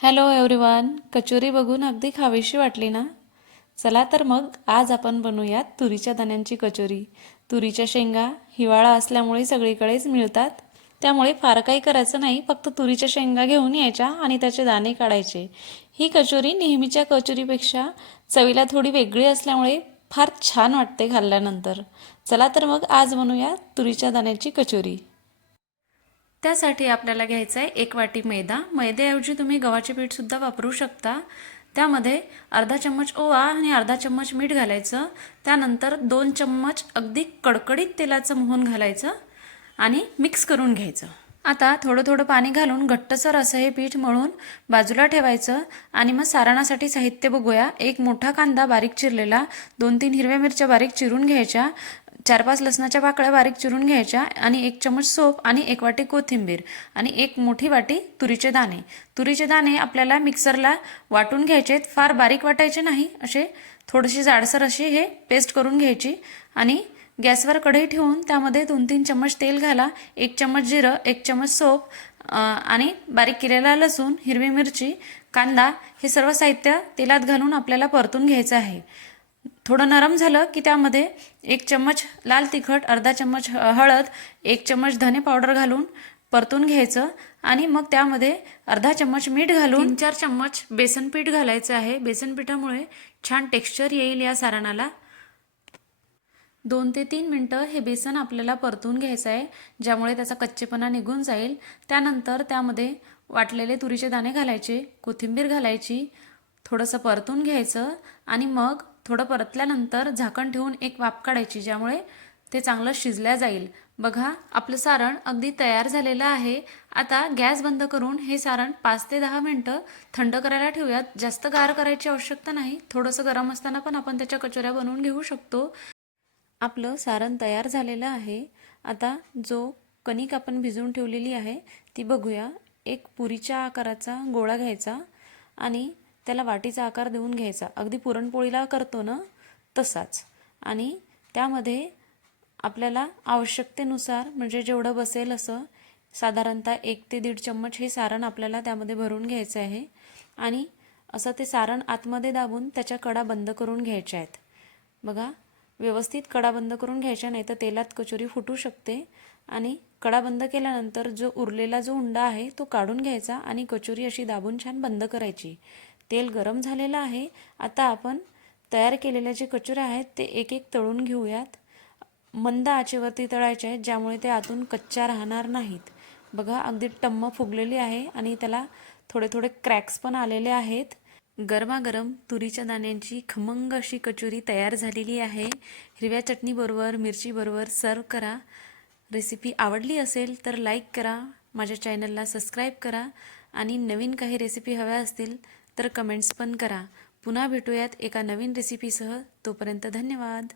Hello everyone, kachori बघून अगदी खावीशी वाटली ना? चला तर मग आज आपण बनवूयात तुरीच्या दाण्यांची कचोरी. तुरीच्या शेंगा हिवाळा असल्यामुळे सगळीकडेच मिळतात, त्यामुळे फार काही करायचं नाही, फक्त तुरीच्या शेंगा घेऊन यायच्या आणि त्याचे दाणे काढायचे. ही कचोरी नेहमीच्या कचोरीपेक्षा चवीला थोडी वेगळी असल्यामुळे फार छान वाटते खाल्ल्यानंतर. चला तर मग आज बनवूया तुरीच्या दाण्याची कचोरी. त्यासाठी आपल्याला घ्यायचा आहे 1 वाटी मैदा. मैद्याऐवजी तुम्ही गव्हाचे पीठसुद्धा वापरू शकता. त्यामध्ये अर्धा चम्मच ओवा आणि अर्धा चम्मच मीठ घालायचं. त्यानंतर 2 चम्मच अगदी कडकडीत तेलाचं मोहन घालायचं आणि मिक्स करून घ्यायचं. आता थोडं थोडं पाणी घालून घट्टसर असं हे पीठ मळून बाजूला ठेवायचं. आणि मग सारणासाठी साहित्य बघूया. 1 मोठा कांदा बारीक चिरलेला, 2-3 हिरव्या मिरच्या बारीक चिरून घ्यायच्या, 4-5 लसणाच्या पाकळ्या बारीक चिरून घ्यायच्या आणि 1 चम्मच सोप आणि 1 वाटी कोथिंबीर आणि 1 मोठी वाटी तुरीचे दाणे. तुरीचे दाणे आपल्याला मिक्सरला वाटून घ्यायचे, फार बारीक वाटायचे नाही, असे थोडीशी जाडसर अशी हे पेस्ट करून घ्यायची. आणि गॅसवर कढई ठेवून त्यामध्ये 2-3 चम्मच तेल घाला, 1 चम्मच जिरं, 1 चम्मच सोप आणि बारीक केलेला लसूण, हिरवी मिरची, कांदा हे सर्व साहित्य तेलात घालून आपल्याला परतून घ्यायचं आहे. थोडं नरम झालं की त्यामध्ये 1 चम्मच लाल तिखट, अर्धा चम्मच हळद, 1 चम्मच धने पावडर घालून परतून घ्यायचं. आणि मग त्यामध्ये अर्धा चम्मच मीठ घालून 3-4 चम्मच बेसन पीठ घालायचं आहे. बेसन पिठामुळे छान टेक्स्चर येईल या सारणाला. 2 ते 3 मिनटं हे बेसन आपल्याला परतून घ्यायचं आहे, ज्यामुळे त्याचा कच्चेपणा निघून जाईल. त्यानंतर त्यामध्ये वाटलेले तुरीचे दाणे घालायचे, कोथिंबीर घालायची, थोडंसं परतून घ्यायचं आणि मग थोडं परतल्यानंतर झाकण ठेवून एक वाफ काढायची, ज्यामुळे ते चांगलं शिजल्या जाईल. बघा, आपलं सारण अगदी तयार झालेलं आहे. आता गॅस बंद करून हे सारण 5 ते 10 मिनटं थंड करायला ठेवूयात. जास्त गार करायची आवश्यकता नाही, थोडंसं गरम असताना पण आपण त्याच्या कचोऱ्या बनवून घेऊ शकतो. आपलं सारण तयार झालेलं आहे. आता जो कणिक आपण भिजवून ठेवलेली आहे ती बघूया. एक पुरीच्या आकाराचा गोळा घ्यायचा आणि त्याला वाटीचा आकार देऊन घ्यायचा, अगदी पुरणपोळीला करतो ना तसाच. आणि त्यामध्ये आपल्याला आवश्यकतेनुसार, म्हणजे जेवढं बसेल असं, साधारणतः 1 ते 1.5 चम्मच हे सारण आपल्याला त्यामध्ये भरून घ्यायचं आहे. आणि असं ते सारण आतमध्ये दाबून त्याच्या कडा बंद करून घ्यायच्या आहेत. बघा, व्यवस्थित कडा बंद करून घ्यायच्या, नाही तर तेलात कचोरी फुटू शकते. आणि कडा बंद केल्यानंतर उरलेला जो उंडा आहे तो काढून घ्यायचा आणि कचोरी अशी दाबून छान बंद करायची. तेल गरम झालेलं आहे. आता आपण तयार केलेल्या जे कचोऱ्या आहेत ते एक एक तळून घेऊयात. मंद आचेवरती तळायचे आहेत, ज्यामुळे ते आतून कच्च्या राहणार नाहीत. बघा, अगदी टम्म फुगलेली आहे आणि त्याला थोडे थोडे क्रॅक्स पण आलेले आहेत. गरमागरम तुरीच्या दाण्यांची खमंग अशी कचोरी तयार झालेली आहे. हिरव्या चटणीबरोबर, मिरचीबरोबर सर्व करा. रेसिपी आवडली असेल तर लाईक करा, माझ्या चॅनलला सबस्क्राईब करा आणि नवीन काही रेसिपी हव्या असतील तर कमेंट्स पण करा. पुन्हा भेटूयात एका नवीन रेसिपीसह. तोपर्यंत धन्यवाद.